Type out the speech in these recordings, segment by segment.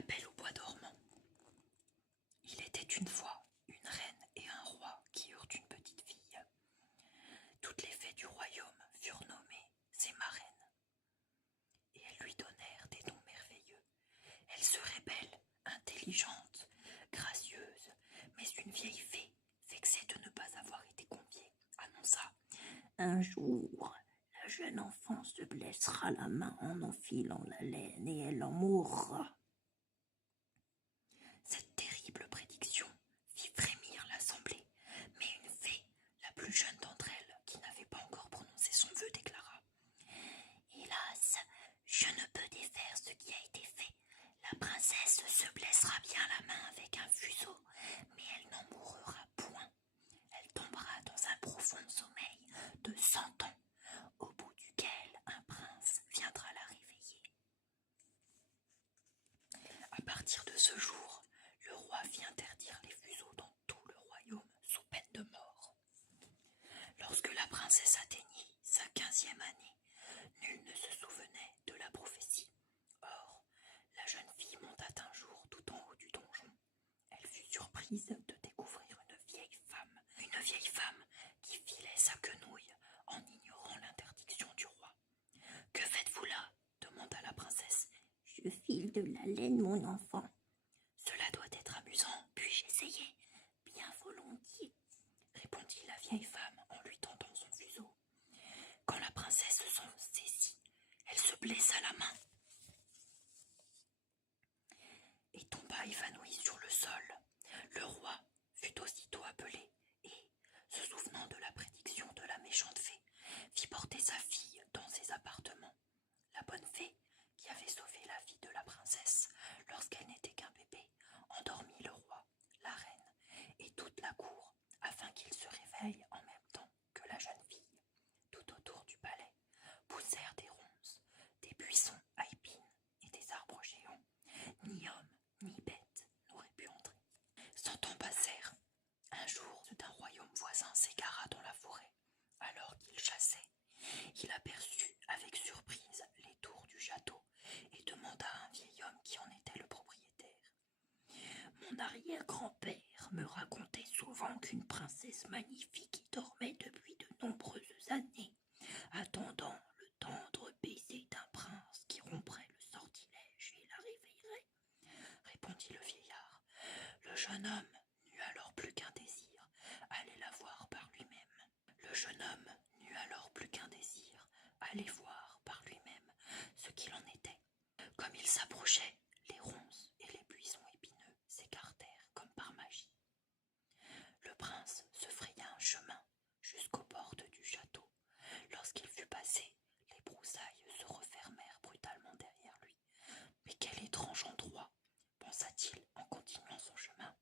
La Belle au bois dormant. Il était une fois une reine et un roi qui eurent une petite fille. Toutes les fées du royaume furent nommées ses marraines, et elles lui donnèrent des dons merveilleux. Elle serait belle, intelligente, gracieuse, mais une vieille fée, vexée de ne pas avoir été conviée, annonça: un jour, la jeune enfant se blessera la main en enfilant la laine et elle en mourra. Cette terrible prédiction fit frémir l'assemblée, mais une fée, la plus jeune d'entre elles, qui n'avait pas encore prononcé son vœu, déclara: hélas, je ne peux défaire ce qui a été fait. La princesse se blessera bien la main avec un fuseau, mais elle n'en mourra point. Elle tombera dans un profond sommeil de 100 ans, au bout duquel un prince viendra la réveiller. À partir de ce jour, le roi fit interdire les fuseaux dans tout le royaume sous peine de mort. Lorsque la princesse atteignit sa 15e année, nul ne se souvenait de la prophétie. Or, la jeune fille monta un jour tout en haut du donjon. Elle fut surprise de découvrir une vieille femme qui filait sa quenouille en ignorant l'interdiction du roi. « Que faites-vous là ?» demanda la princesse. « Je file de la laine, mon enfant. »« Cela doit être amusant, puis-je essayer ?»« Bien volontiers, » répondit la vieille femme en lui tendant son fuseau. Quand la princesse s'en saisit, elle se blessa la main et tomba évanouie sur le sol. Le roi fut aussitôt appelé et, se souvenant de la prédiction de la méchante fée, fit porter sa fille dans ses appartements. La bonne fée, qui avait sauvé la vie de la princesse lorsqu'elle n'était qu'un bébé, endormit le roi, la reine et toute la cour afin qu'ils se réveillent en même temps que la jeune fille. Tout autour du palais poussèrent des ronces, des buissons à épines et des arbres géants. Ni homme ni bête n'aurait pu entrer. 100 ans passèrent. Un jour, d'un royaume voisin s'égara dans la forêt. Alors qu'il chassait, il aperçut avec surprise les tours du château et demanda à un vieil homme qui en était le propriétaire. Mon arrière-grand-père me racontait souvent qu'une princesse magnifique y dormait depuis de nombreuses années, attendant le tendre baiser d'un prince qui romprait le sortilège et la réveillerait, répondit le vieillard. Le jeune homme n'eut alors plus qu'un désir, aller la voir par lui-même. Aller voir par lui-même ce qu'il en était. Comme il s'approchait, les ronces et les buissons épineux s'écartèrent comme par magie. Le prince se fraya un chemin jusqu'aux portes du château. Lorsqu'il fut passé, les broussailles se refermèrent brutalement derrière lui. « Mais quel étrange endroit !» pensa-t-il en continuant son chemin.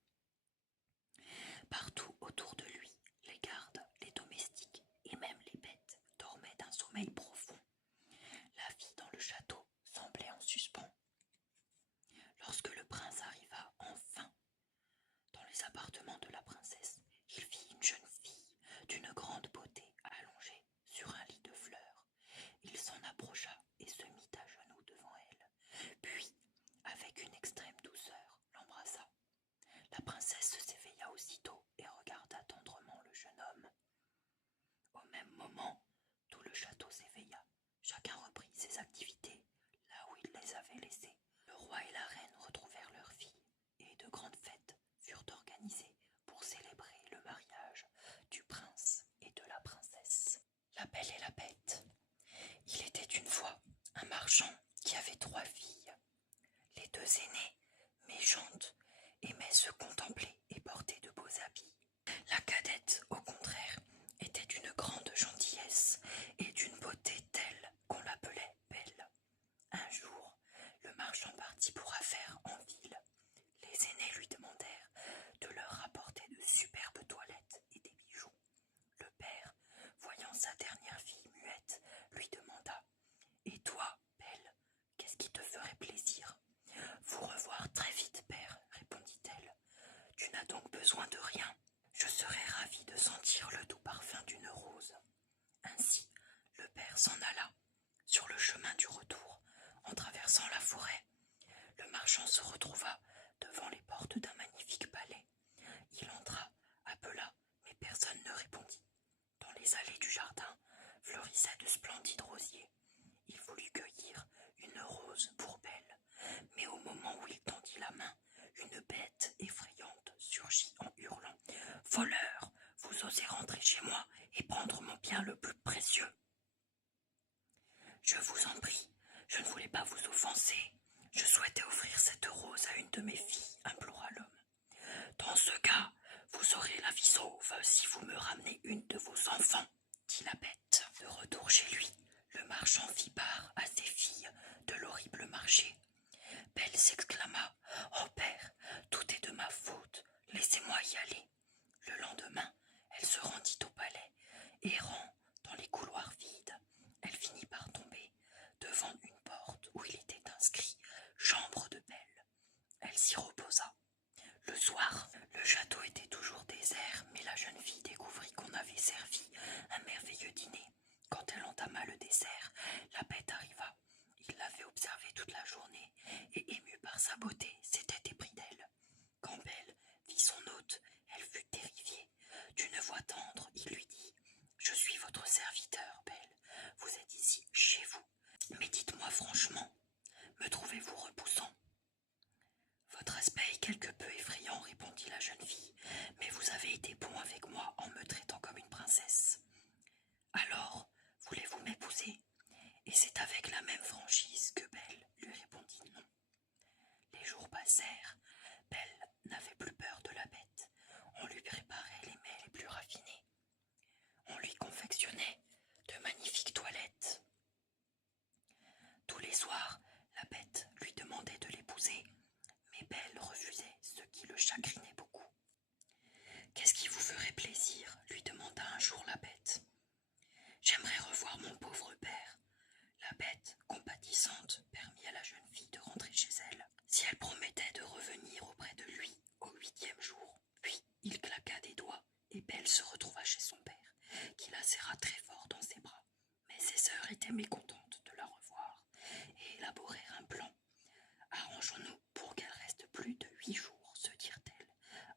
Partout autour de lui, les gardes, les domestiques et même les bêtes dormaient d'un sommeil profond. La vie dans le château semblait en suspens. Lorsque le prince arriva enfin dans les appartements de la princesse, il vit une jeune fille d'une grande beauté allongée sur un lit de fleurs. Il s'en approcha et se mit à genoux devant elle. Puis, avec une extrême douceur, l'embrassa. La princesse s'éveilla aussitôt et regarda tendrement le jeune homme. Au même moment, tout le château s'éveilla. Chacun reprit ses activités là où il les avait laissées. Le roi et la reine retrouvèrent leur fille et de grandes fêtes furent organisées pour célébrer le mariage du prince et de la princesse. La Belle et la Bête. Il était une fois un marchand qui avait 3 filles. Les 2 aînées, méchantes, aimaient se contempler et porter de beaux habits. La cadette, au contraire, était d'une grande gentillesse et d'une beauté rendre mon bien le plus précieux. Je vous en prie, je ne voulais pas vous offenser. Je souhaitais offrir cette rose à une de mes filles, implora l'homme. Dans ce cas, vous aurez la vie sauve si vous me ramenez une de vos enfants, dit la bête. De retour chez lui, le marchand fit part à ses filles de l'horrible marché. Belle s'exclama « Oh père, tout est de ma faute, laissez-moi y aller. » Le lendemain, elle se rendit au palais. Errant dans les couloirs vides, elle finit par tomber devant une porte où il était inscrit « Chambre de Belle ». Elle s'y reposa. Le soir, le château était toujours désert, mais la jeune fille découvrit qu'on avait servi un merveilleux dîner. Quand elle entama le dessert, la bête arriva. Il l'avait observée toute la journée, et émue par sa beauté, s'était épris d'elle. Quand Belle vit son hôte, elle fut terrifiée. D'une voix tendre, il lui dit « Je suis votre serviteur, Belle. Vous êtes ici, chez vous. Mais dites-moi franchement, me trouvez-vous repoussant ?» Votre aspect est quelque peu effrayant, répondit la jeune fille, mais vous avez été bon avec moi en me traitant comme une princesse. Alors, voulez-vous m'épouser ? Et c'est avec la même franchise que Belle lui répondit non. Les jours passèrent. Belle n'avait plus peur de la bête. On lui préparait les mets les plus raffinés. On lui confectionnait de magnifiques toilettes. Tous les soirs, la bête lui demandait de l'épouser, mais Belle refusait, ce qui le chagrinait beaucoup. « Qu'est-ce qui vous ferait plaisir ?» lui demanda un jour la bête. « J'aimerais revoir mon pauvre père. » La bête, compatissante, permit à la jeune fille de rentrer chez elle, si elle promettait de revenir auprès de lui au 8e jour. Puis il claqua des doigts, et Belle se retrouva chez son père, qui la serra très fort dans ses bras. Mais ses sœurs étaient mécontentes de la revoir, et élaborèrent un plan. « Arrangeons-nous pour qu'elle reste plus de 8 jours, se dirent-elles.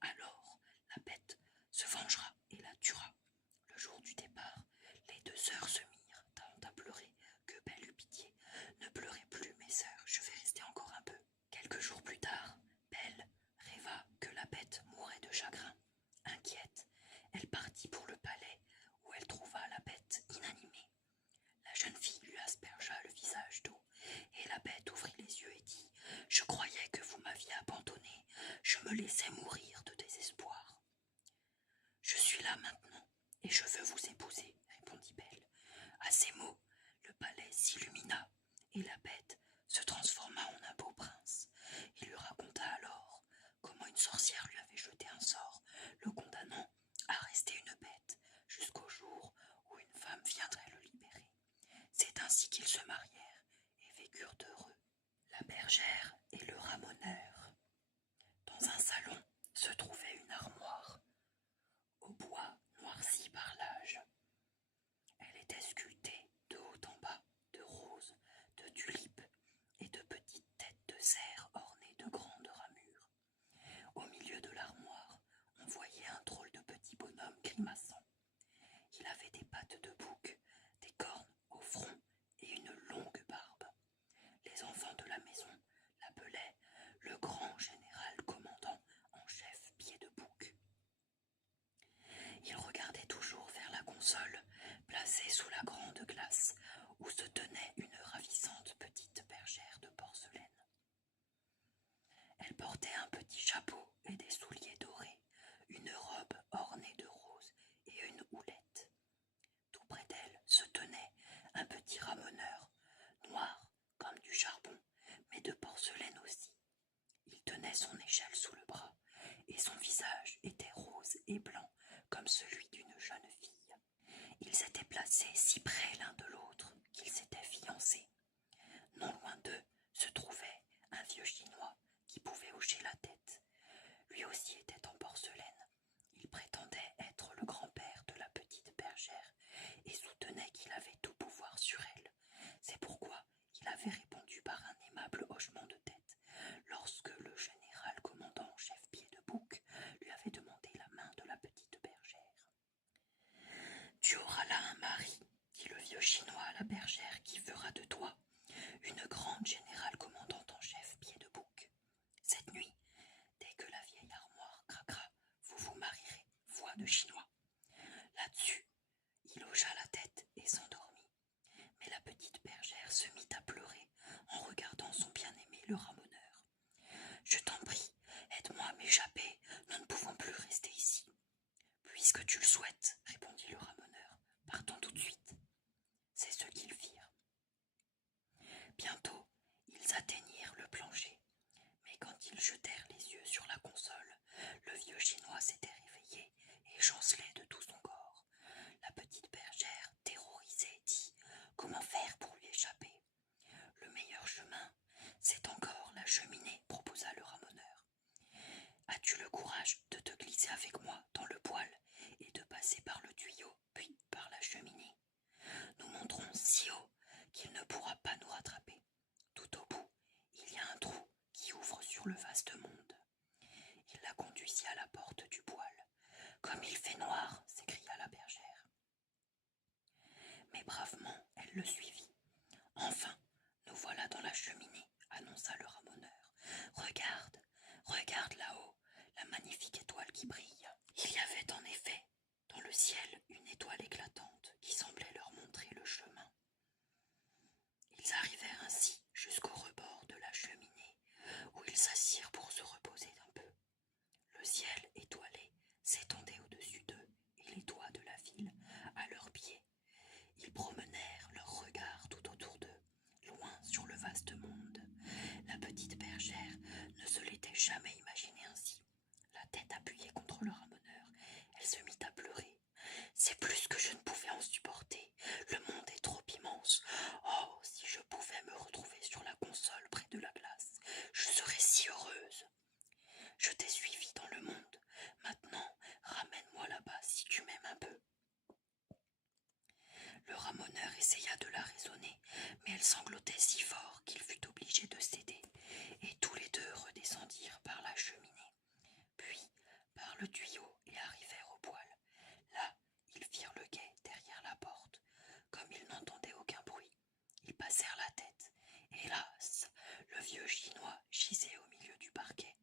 Alors la bête se vengera et la tuera. » Le jour du départ, les 2 sœurs se mirent à pleurer. Que Belle eut pitié. « Ne pleurez plus, mes sœurs, je vais rester encore un peu. » Quelques jours plus tard, Belle rêva que la bête mourait de chagrin. Inquiète, elle partit pour le palais, où elle trouva la bête inanimée. La jeune fille lui aspergea le visage d'eau, et la bête ouvrit les yeux et dit « Je croyais que vous m'aviez abandonnée, je me laissais mourir de désespoir. »« Je suis là maintenant, et je veux vous épouser, » répondit Belle. À ces mots, le palais s'illumina, et la bête se transforma en un beau prince. Il lui raconta alors comment une sorcière lui avait jeté un sort, le condamnant à rester une bête jusqu'au jour où une femme viendrait le libérer. C'est ainsi qu'ils se marièrent et vécurent heureux. La bergère et le ramoneur. Dans un salon se trouvait une armoire, au bois noirci par l'âge. Elle était sculptée de haut en bas de roses, de tulipes et de petites têtes de cerf ornées de grandes ramures. Au milieu de l'armoire, on voyait un drôle de petit bonhomme grimaçant. Il avait des pattes de bouc, des cornes au front et une longue barbe. Les enfants de la maison l'appelaient le grand général commandant en chef Pied-de-Bouc. Il regardait toujours vers la console, placée sous la grande glace, où se tenait une ravissante petite bergère de porcelaine. Elle portait un petit chapeau et des souliers dorés, une robe ornée de roses et une houlette. Tout près d'elle se tenait un petit ramoneur, noir comme du charbon, mais de porcelaine aussi. Il tenait son échelle sous le bras, et son visage était rose et blanc comme celui d'une jeune fille. Ils étaient placés si près l'un de l'autre qu'ils s'étaient fiancés. Non loin d'eux se trouvait un vieux Chinois qui pouvait hocher la tête. Lui aussi était en porcelaine. Il prétendait être le grand-père de la petite bergère et soutenait qu'il avait tout pouvoir sur elle. C'est pourquoi il avait répondu par un aimable hochement de tête lorsque le général commandant en chef Pied-de-Bouc lui avait demandé la main de la petite bergère. « Tu auras là un mari, dit le vieux Chinois à la bergère, qui fera de toi une grande générale commandante en chef Pied-de-Bouc. Cette nuit, dès que la vieille armoire craquera, vous vous marierez, voix de Chinois. » Là-dessus, il sur le vaste monde. Il la conduisit à la porte du poêle. « Comme il fait noir !» s'écria la bergère. Mais bravement, elle le suivit. « Enfin, nous voilà dans la cheminée !» annonça le ramoneur. « Regarde, regarde là-haut, la magnifique étoile qui brille. » Il y avait en effet dans le ciel une étoile éclatante qui semblait leur montrer le chemin. Ils arrivèrent ainsi jusqu'au rebord de la cheminée, où ils s'assirent pour se reposer un peu. Le ciel étoilé s'étendait au-dessus d'eux et les toits de la ville à leurs pieds. Ils promenèrent leurs regards tout autour d'eux, loin sur le vaste monde. La petite bergère ne se l'était jamais imaginé ainsi. La tête appuyée contre le ramoneur, elle se mit à pleurer. « C'est plus que je ne pouvais en supporter. Le monde est trop immense. Oh, si je pouvais me retrouver sur la console près de la glace, je serais si heureuse. Je t'ai suivi dans le monde. Maintenant, ramène-moi là-bas si tu m'aimes un peu. » Le ramoneur essaya de la raisonner, mais elle sanglotait si fort qu'il fut obligé de céder, et tous les deux redescendirent par la cheminée, puis par le tuyau et arrivèrent au poêle. Là, ils firent le guet derrière la porte. Comme ils n'entendaient aucun bruit, ils passèrent la tête. Hélas, le vieux chinois gisait au milieu du parquet.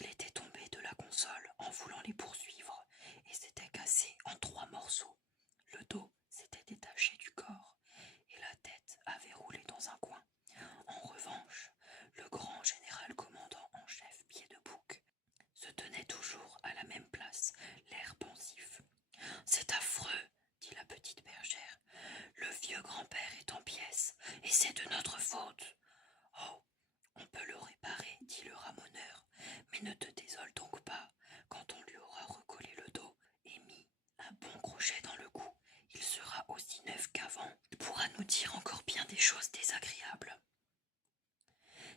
Il était tombé de la console en voulant les poursuivre et s'était cassé en 3 morceaux. Le dos s'était détaché du corps et la tête avait roulé dans un coin. En revanche, le grand général commandant en chef Pied-de-Bouc se tenait toujours à la même place, l'air pensif. « C'est affreux, » dit la petite bergère. « Le vieux grand-père est en pièces et c'est de notre faute. »« Oh, on peut le réparer, » dit le ramoneur, « mais ne te désole donc pas. Quand on lui aura recollé le dos et mis un bon crochet dans le cou, il sera aussi neuf qu'avant. Il pourra nous dire encore bien des choses désagréables. »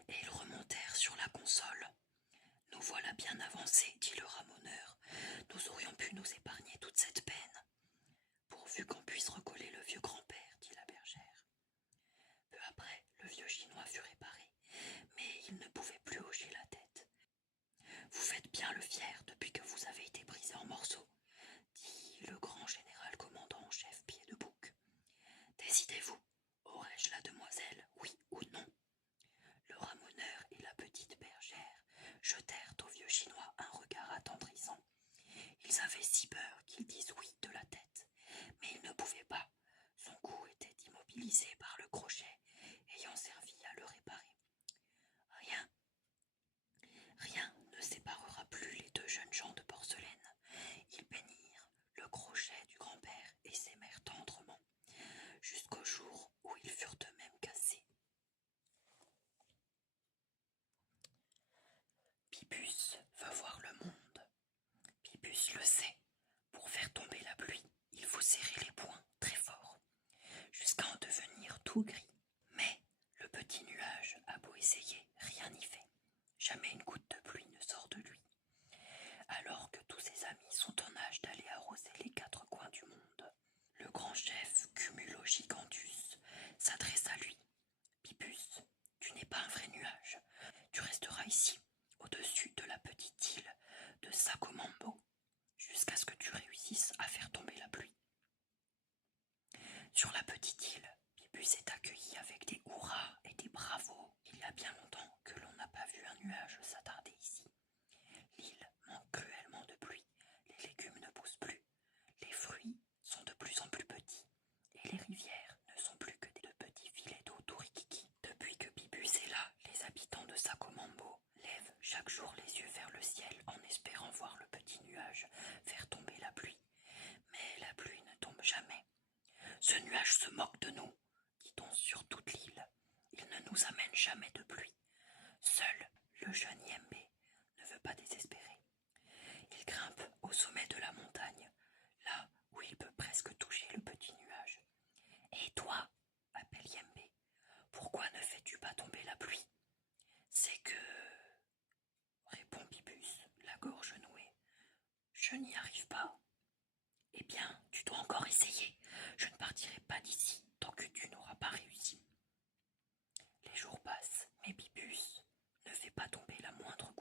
Et ils remontèrent sur la console. « Nous voilà bien avancés, » dit le ramoneur. « Nous aurions pu nous épargner toute cette peine. »« Pourvu qu'on puisse recoller le vieux grand-père, » dit la bergère. Peu après, le vieux chinois fut réparé, mais il ne pouvait plus hocher la tête. « Vous faites bien le fier depuis que vous avez été brisé en morceaux, » dit le grand général commandant en chef Pied-de-Bouc. « Décidez-vous, aurais-je la demoiselle, oui ou non ?» Le ramoneur et la petite bergère jetèrent au vieux chinois un regard attendrissant. Ils avaient si peur qu'ils disent oui de la tête, mais ils ne pouvaient pas. Son cou était immobilisé par le crochet, ayant servi à le réparer. Rien, rien ne séparera plus les 2 jeunes gens de porcelaine. Ils peignirent le crochet du grand-père et s'aimèrent tendrement, jusqu'au jour où ils furent eux-mêmes cassés. Pipus veut voir le monde. Pipus le sait. Pour faire tomber la pluie, il faut serrer les poings très fort, jusqu'à en devenir tout gris. Mais le petit nuage a beau essayer, rien n'y fait. Jamais une goutte de pluie ne sort de lui. Alors que tous ses amis sont en âge d'aller arroser les 4 coins du monde, le grand chef Cumulogigantus s'adresse à lui. « Pipus, tu n'es pas un vrai nuage. Tu resteras ici, au-dessus de la petite île de Sacomambo, jusqu'à ce que tu réussisses à faire tomber la pluie. » Sur la petite île, Pipus est accueilli avec des hurrahs et des bravos. Il y a bien longtemps que l'on n'a pas vu un nuage s'attarder ici. L'île manque cruellement de pluie, les légumes ne poussent plus, les fruits sont de plus en plus petits, et les rivières ne sont plus que de petits filets d'eau tout rikiki. Depuis que Pipus est là, les habitants de Sacomambo lèvent chaque jour les yeux vers le ciel en espérant voir le petit nuage faire tomber la pluie. Mais la pluie ne tombe jamais. « Ce nuage se moque de nous, » dit-on sur toute l'île. « Il ne nous amène jamais de pluie. » Seul le jeune Yembe ne veut pas désespérer. Il grimpe au sommet de la montagne, là où il peut presque toucher le petit nuage. « Et toi ?» appelle Yembe. « Pourquoi ne fais-tu pas tomber la pluie ?»« C'est que... » répond Pipus, la gorge nouée. « Je n'y arrive pas. » « Eh bien, tu dois encore essayer. Je ne partirai pas d'ici tant que tu n'auras pas réussi. » Les jours passent, mais Pipus ne fait pas tomber la moindre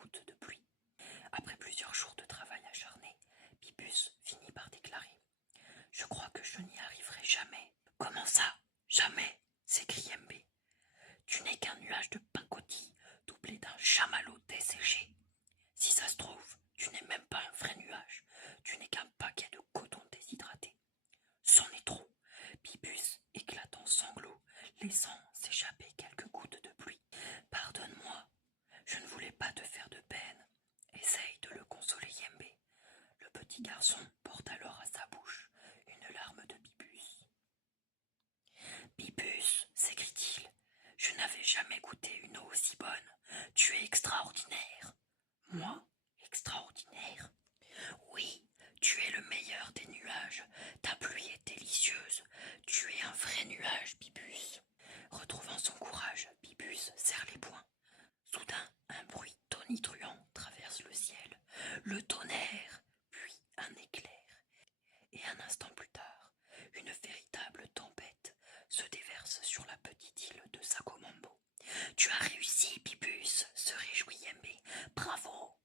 Et un instant plus tard, une véritable tempête se déverse sur la petite île de Sakomambo. « Tu as réussi, Pipus !» se réjouit Yembe. « Bravo !»«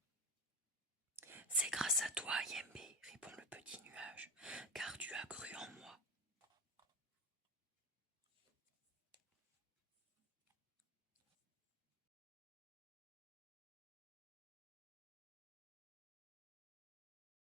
C'est grâce à toi, Yembe,